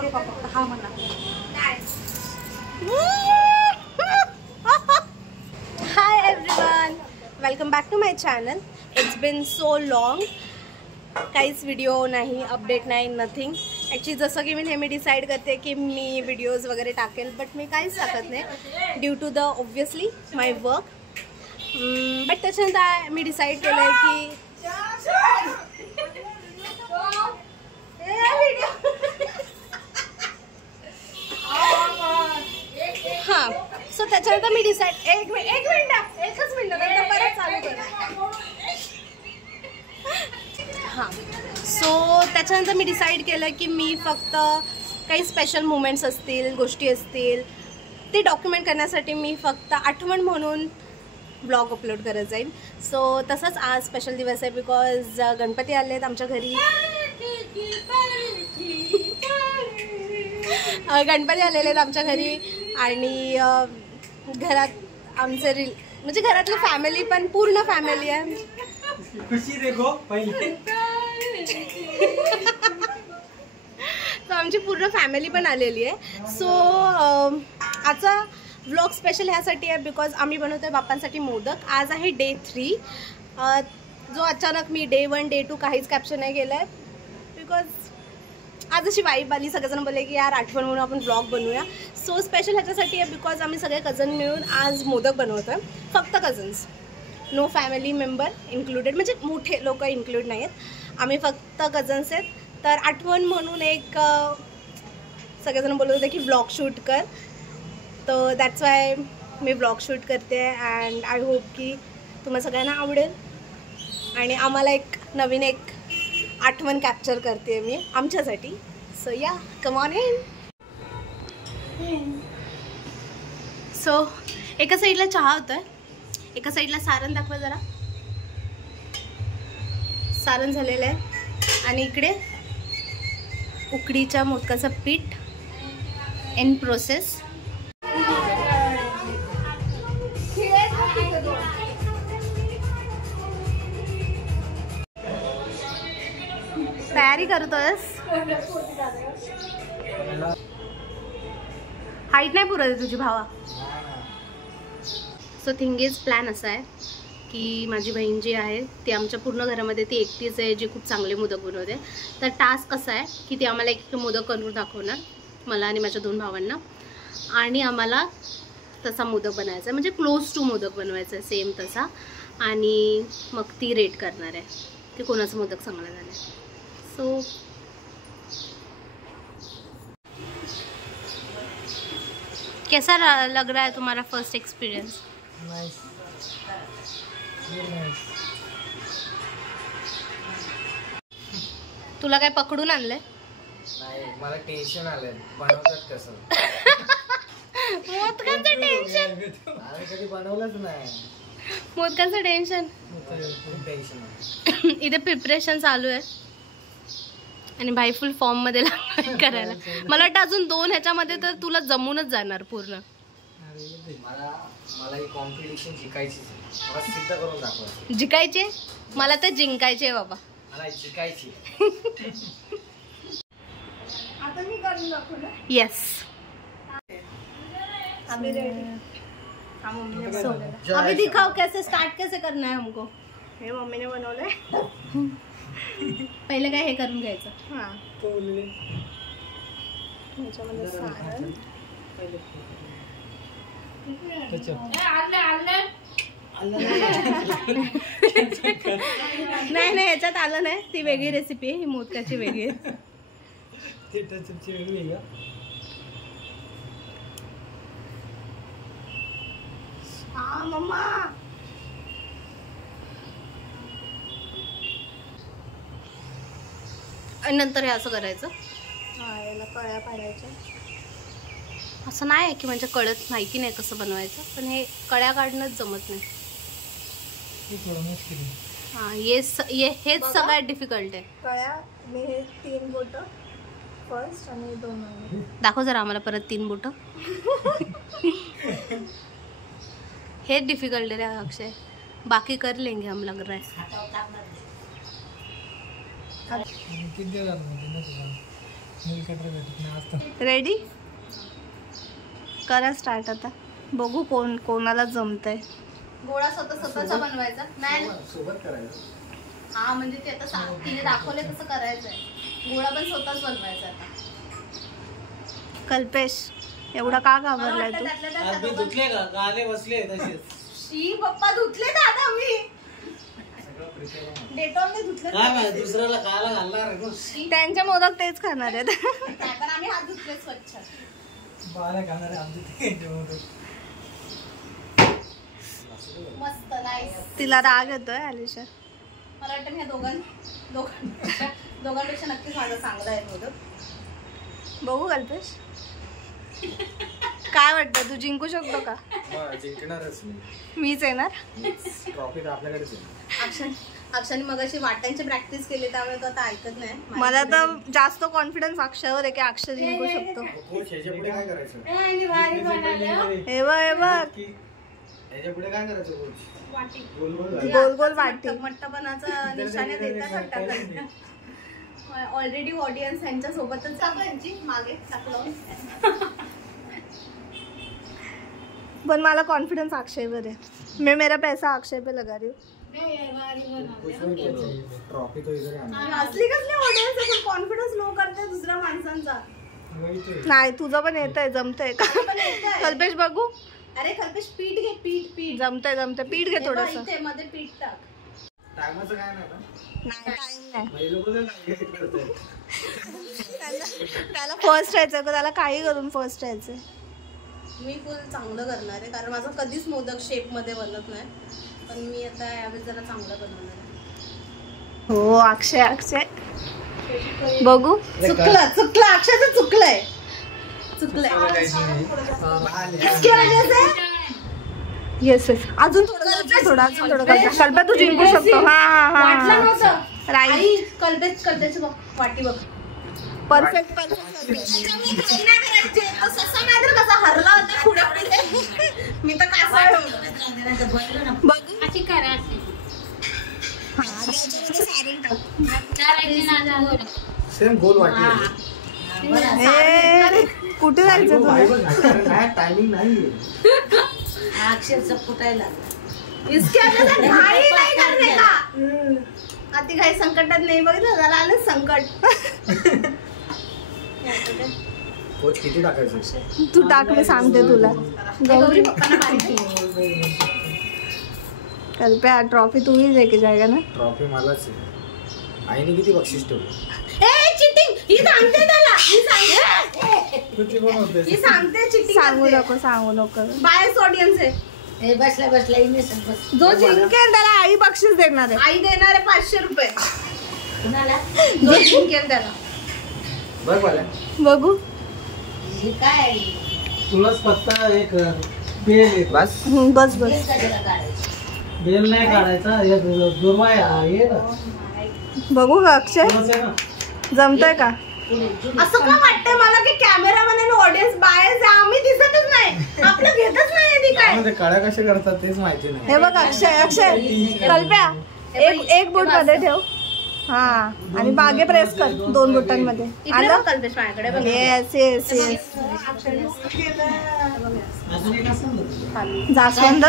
करू का फक्त हा म्हणा. Hi everyone, welcome back to my channel. It's been so long. काहीच व्हिडिओ नाही, अपडेट नाही, नथिंग. ॲक्च्युली जसं की मी नेहमी डिसाईड करते की मी व्हिडिओज वगैरे टाकेल, बट मी काहीच टाकत नाही due to the obviously my work. But त्याच्यानंतर मी डिसाईड केलं आहे की हां, सो त्याच्यानंतर मी डिसाईड एकच मिनिट नंतर परत चालू करू. हां, सो त्याच्यानंतर मी डिसाईड केलं की मी फक्त काही स्पेशल मुमेंट्स असतील, गोष्टी असतील, ते डॉक्युमेंट करण्यासाठी मी फक्त आठवण म्हणून ब्लॉग अपलोड करत जाईल. सो तसंच आज स्पेशल दिवस आहे बिकॉज गणपती आले आहेत आमच्या घरी. गणपती आलेले आहेत आमच्या घरी आणि घरात आमचं म्हणजे घरातली फॅमिली पण पूर्ण फॅमिली आहे. खुशी देखो पहिले. तर आमची पूर्ण फॅमिली पण आलेली आहे. सो आजचा व्लॉग स्पेशल ह्यासाठी आहे बिकॉज आम्ही बनवतो आहे बाप्पांसाठी मोदक. आज आहे डे 3. जो अचानक मी डे 1 डे 2 काहीच कॅप्शन नाही केलं आहे बिकॉज आज अशी वाईब आली. सगळेजण बोलले की यार आठवण म्हणून आपण व्लॉग बनवूया. सो स्पेशल ह्याच्यासाठी आहे बिकॉज आम्ही सगळे कझन मिळून आज मोदक बनवतो आहे. फक्त cousins, no family member included, म्हणजे मोठे लोक इन्क्लूड नाही आहेत. आम्ही फक्त कझन्स आहेत. तर आठवण म्हणून एक सगळेजण बोलत होते की व्लॉग शूट कर, तर that's why me vlog shoot करते. अँड आय होप की तुम्हाला सगळ्यांना आवडेल आणि आम्हाला एक नवीन एक आठवण कॅप्चर करते मी आमच्यासाठी. सो या, कम ऑन इन. सो एका साईडला चहा होतोय, एका साईडला सारण दाखवा जरा. सारण झालेलं आहे आणि इकडे उकडीच्या मोदकाचं पीठ इन प्रोसेस. तयारी करतोयस? हाईट नाही पुरत तुझी भावा. सो थिंग इज, प्लॅन असा आहे की माझी बहीण जी आहे ती आमच्या पूर्ण घरामध्ये ती एकटीच आहे जी खूप चांगले मोदक बनवते. तर टास्क असा आहे की ती आम्हाला एक मोदक करून दाखवणार, मला आणि माझ्या 2 भावांना, आणि आम्हाला तसा मोदक बनवायचा आहे, म्हणजे क्लोज टू मोदक बनवायचा आहे सेम तसा. आणि मग ती रेट करणार आहे की कोणाचं मोदक चांगला झालं आहे. सो कैसा लग रहा है तुम्हारा फर्स्ट एक्सपीरियंस? तुला काय पकडून आणलंय? नाही, मला टेन्शन आलंय बनवतात कसं. मोदकांचं टेन्शन? अरे कधी बनवलंच नाही. मोदकांचं टेन्शन. इथे प्रिपरेशन चालू आहे आणि भाई फुल फॉर्म मध्ये करायला. मला वाटतं अजून 2 ह्याच्यामध्ये तर तुला जमूनच जाणार पूर्ण. मला ही कॉम्पिटिशन जिंकायची, मला सिद्ध करून दाखवायचं. जिंकायचे? मला तर जिंकायचे बाबा. मला जिंकायची. आता मी करून दाखवू ना? येस, अभी रेडी. अभी दिखाओ कैसे स्टार्ट कैसे करना है हमको. हे मम्मीने बनवलंय. पहिले काय हे करून घ्यायचं. हां, ह्याच्यामध्ये सारण. नाही ह्याच्यात आलं नाही. ती वेगळी रेसिपी आहे, ही मोदकाची वेगळी आहे. हा मम्मा. आणि नंतर हे असं करायचं. हा, याला कळ्या पाडायच्या. असं नाही आहे की म्हणजे कळत माहिती नाही कसं बनवायचं, पण हे कळ्या काढणंच जमत नाही. हां, हेच सगळ्यात डिफिकल्ट आहे. कळ्या मी हे 3 बोटं फर्स्ट आणि 2 दाखव जरा आम्हाला परत 3 बोटं. हेच डिफिकल्ट आहे अक्षय, बाकी कर लेंगे हम लग रहा है. रेडी करा स्टार्ट आता. बघू कोणाला जमतंय. गोळा स्वतःचा बनवायचा नाही सोबत करायचं. हा म्हणजे ते आता तिने दाखवले तसं करायचंय. गोळा पण स्वतःच बनवायचा आता. कल्पेश एवढा का घाबरलाय तू? धुतले का गाले बसले तसेच. शी पप्पा धुतले दादा मी डेटॉलने धुतले. काय दुसऱ्याला खायला घालणार त्यांच्या मोदक तेच खाणार आहेत. पण आम्ही हात धुतले स्वच्छ. बाला खाणार आमचे मस्त नाईस. तिला राग येतोय आलिशा. मला वाटतं ह्या दोघांपेक्षा नक्कीच माझा चांगला आहे मोदक. बघू कल्पेश काय वाटतं तू जिंकू शकतो का? जिंकणारच मीच येणार. ट्रॉफी तर आपल्याकडेच आहे. अक्षाने मगाशी वाटांची प्रॅक्टिस केली त्यामुळे तो आता ऐकत नाही. मला तर जास्त कॉन्फिडन्स अक्षावर आहे की अक्षर जिंकू शकतो. पुढे काय करायचं? हे बघ याच्या पुढे काय करायचं? वाटी गोल गोल वाटी. मट्टपणाचा निशाणे देतात वाटतं. ऑलरेडी ऑडियन्स यांच्या सोबतच यांची मागे टाकलं. पण मला कॉन्फिडन्स अक्षयवर आहे. मैं मेरा पैसा अक्षय पे लगा रही हूँ. ट्रॉफी तो इधर असली कसली ऑडियन्स आहे पण कॉन्फिडन्स लो करते दुसऱ्या माणसांचा. नाही तुझं पण येतंय जमतंय का कल्पेश? बघू. अरे कल्पेश पीठ घे. पीठ जमतंय पीठ घे थोडस. मध्ये पीठ टाक. टायमाचं काय नाही ना. त्याला फर्स्ट यायचं का? त्याला काही करून फर्स्ट यायचंय. मी फुल चांगलं करणार आहे कारण माझं कधीच मोदक शेप मध्ये बनत नाही. पण मी आता यावेळेस जरा चांगलं बनवणार आहे. हो अक्षय बघू. चुकलं अक्षयचं चुकलंय. येस अजून थोडं कल्पना तू जिंकू शकतो. हा राईट. कल्पेश बघ वाटी बघ. परफेक्ट कसा हरला होता पुढे मी तर काय सेम गोल वाटी. कुठे जायचं तुला? टायमिंग नाही. अक्षरशः फुटायला इसके अंदर घाई नहीं करने का. अति घाई संकटात नाही. बघितलं झालं आलं संकट. कोच किती टाकायचं? तू टाक मी सांगते तुला. गौरी पप्पांना माहिती. कल्प्या ट्रॉफी तू ही लेके जाएगा ना? ट्रॉफी मलाच आहे. आईने किती बक्षीस ठेवलं? चिटिंग ही सांगते त्याला. ही सांगते चिटिंग. सांगू नको. बायस ऑडियन्स आहे. बसला इनेसन बस. जो जिंकेल त्याला आई बक्षीस देणार आहे. आई देणार आहे 500 रुपये. कुणाला? जो जिंकेल त्याला. बघू. हे काय तुलाच फक्त एक बेल बस. बस बेल नाही काढायचा. बघू का अक्षय जमतंय का? असं का वाटतंय मला की कॅमेरामॅन आणि ऑडियन्स बायस आहे. आम्ही दिसतच नाही. आपलं घेतच नाही. काय काळ्या कशा करतात तेच माहिती नाही. हे बघ अक्षय कल्प्या एक बोट मध्ये ठेव. हा आणि मागे प्रेस कर 2 बोटांमध्ये. आलं कल्पेश माझ्याकडे बघ. येस जास्वंद.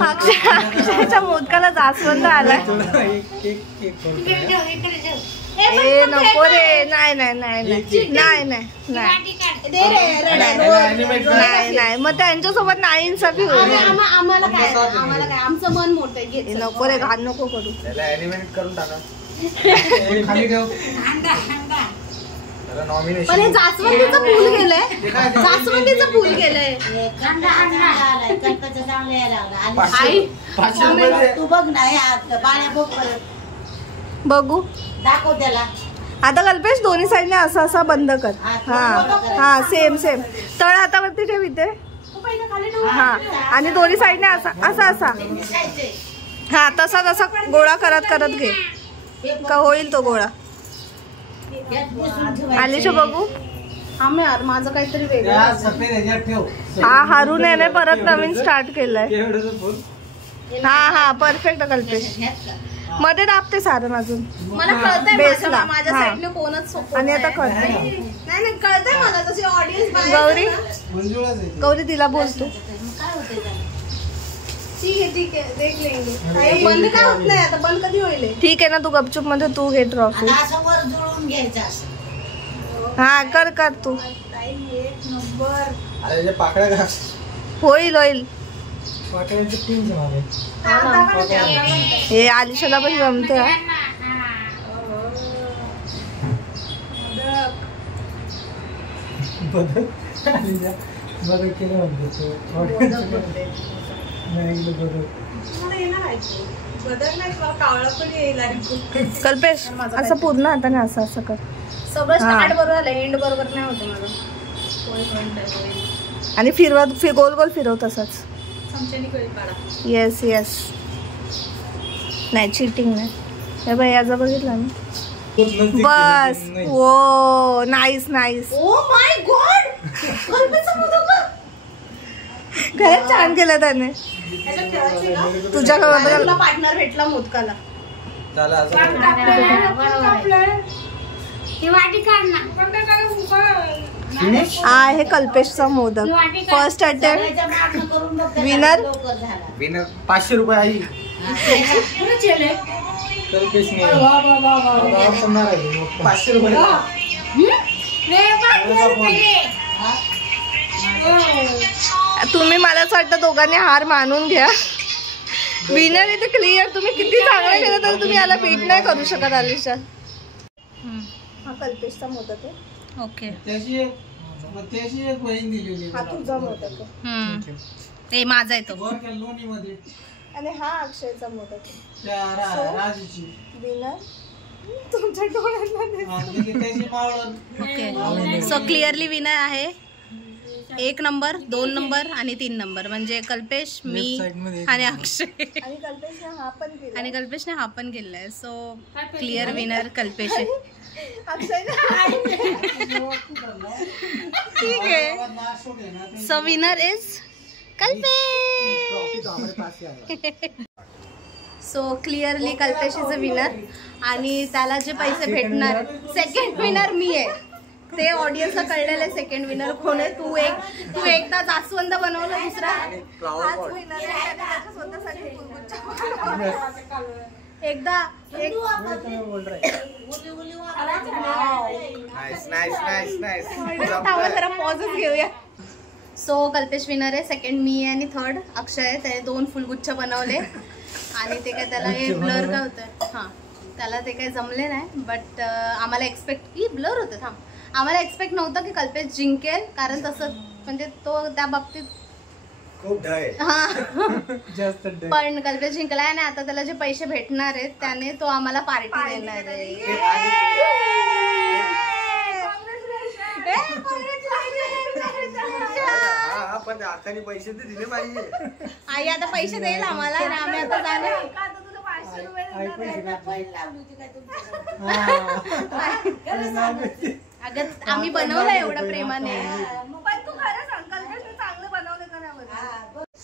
अक्षयच्या मोदकाला जास्वंद आलाय. नको रे. नाही मग त्यांच्यासोबत नाही इन्साफी होईल. आम्हाला काय आमचं मन मोठं आहे. नको रे घाण नको करू. त्याला ॲनिमेट करून टाका. खाली ठेव. पण हे जास्वंदीचं फूल गेलंय. जास्वंदीचं फूल गेलंय. तू बघ ना बाळ्या बघ परत. बघू दाखव त्याला. आता कल्पेश दोन्ही साईडने असं बंद कर. हा सेम तळ हातावरती ठेव इथे. हा आणि दोन्ही साईडने असा हा तसा गोळा करत घे का होईल तो गोळा. आलिशा बघू. यार माझं काहीतरी वेगळं. हा हारून याने परत नवीन स्टार्ट केलंय. हा परफेक्ट कल्पेश. मध्ये दाबते सारण अजून. मला कळतंय बेसला. माझ्या हा. साईडने कोणच support आणि आता आहे. कळतंय. नाही नाही कळतंय मला तशी ऑडियन्स गौरी गौरी तिला बोलतो. काय होते त्याला? ठीक आहे देख लेंगे. बंद काय होत नाही आता, बंद कधी होईल? ठीक आहे ना, तू गपचूप मध्ये तू घे ट्रॉफी. आता असं वर जुळून घ्यायचं असं. हा कर कर तू. एक नंबर. अरे जे पाकळ्या का होईल होईल. पाकळ्यांचे 3 जण आले. हे आलिशाला पण जमते. हा. बदल केलं म्हणतो कावळा पण येईल. कल्पेश असं पूर्ण हाताने असं असं कर. सगळं हा. स्टार्ट बरोबर आलं, एंड बरोबर नाही होतं माझं. होईल, होईल. आणि गोल गोल फिरव तसंच. चमच्याने कळी काढा. Yes yes. नाही चिटिंग नाही. हे बाई याचा बघितला ना. बस. Oh nice nice. Oh my God, कल्पेचा मोदक. खरंच छान केलं त्याने. ह्याच्यात ठेवायची का? तुझ्याकडे पार्टनर भेटला मोदकाला. झालं असं आहे कल्पेशचा मोदक. First attempt. सगळ्याच्या मागणं करून बघ त्याला Winner? लवकर झाला. विनर 500 रुपये आई कल्पेश नाही. 500 रुपये तुम्ही मला असं वाटतं दोघांनी हार मानून घ्या. विनर इथे क्लिअर. तुम्ही किती चांगलं केलं तर तुम्ही याला बीट नाही करू शकत आलिशा. हा कल्पेशचा मोदक आहे. ओके. त्याची एक बहीण दिलेली हा तुझा मोदक आहे. ते माझा आहे तो. लोणीमध्ये आणि हा अक्षयचा मोदक आहे. त्या राजीची विनर तुमच्या डोळ्यांना त्याची Maval. Okay. So clearly winner आहे 1 नंबर, 2 नंबर आणि 3 नंबर. म्हणजे कल्पेश, मी आणि अक्षय. आणि कल्पेशने हा पण केला. आणि कल्पेशने हा पण केलाय. सो क्लिअर विनर कल्पेश आहे. अक्षय ठीक आहे. So winner is Kalpesh. So clearly Kalpesh is a winner. आणि त्याला जे पैसे भेटणार, सेकंड विनर मी आहे. ते ऑडियन्सला कळलेलं आहे सेकंड विनर कोण आहे. तू एकदा जास्वंद बनवलं, दुसरा हाच विनर आहे. त्याने त्याच्या स्वतःसाठी एकदा एक जरा पॉजच घेऊया. सो कल्पेश विनर आहे, सेकंड मी आहे आणि थर्ड अक्षय आहे. त्याने 2 फुलगुच्छ बनवले आणि ते काय त्याला हे ब्लर काय होतं. हां, त्याला ते काही जमले नाही. बट आम्हाला एक्सपेक्ट की ब्लर होतं. थांब, आम्हाला एक्सपेक्ट नव्हतं की कल्पेश जिंकेल, कारण तसं म्हणजे तो त्या बाबतीत खूप ढय. जास्त. पण कल्पेश जिंकलाय आणि आता त्याला जे पैसे भेटणार आहेत त्याने तो आम्हाला पार्टी देणार आहे. पण आखाने पैसे तर दिले पाहिजे. आई आता पैसे देईल आम्हाला आणि आम्ही आता जाणार. अगं आम्ही बनवलं एवढं प्रेमाने.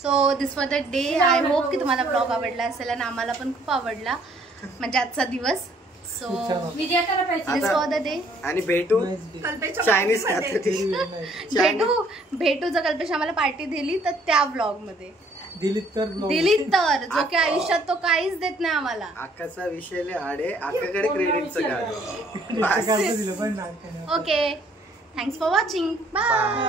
So this was the day. I hope की तुम्हाला ब्लॉग आवडला असेल आणि आम्हाला पण खूप आवडला, म्हणजे आजचा दिवस. So this was the day. आणि भेटू चायनीज भेटू जर कल्पेश आम्हाला पार्टी दिली तर त्या ब्लॉग मध्ये दिली तर जो की आयुष्यात तो काहीच देत नाही आम्हाला. आकाचा विषय आडे आकाकडे क्रेडिटचं गाड. Okay, thanks for watching. Bye.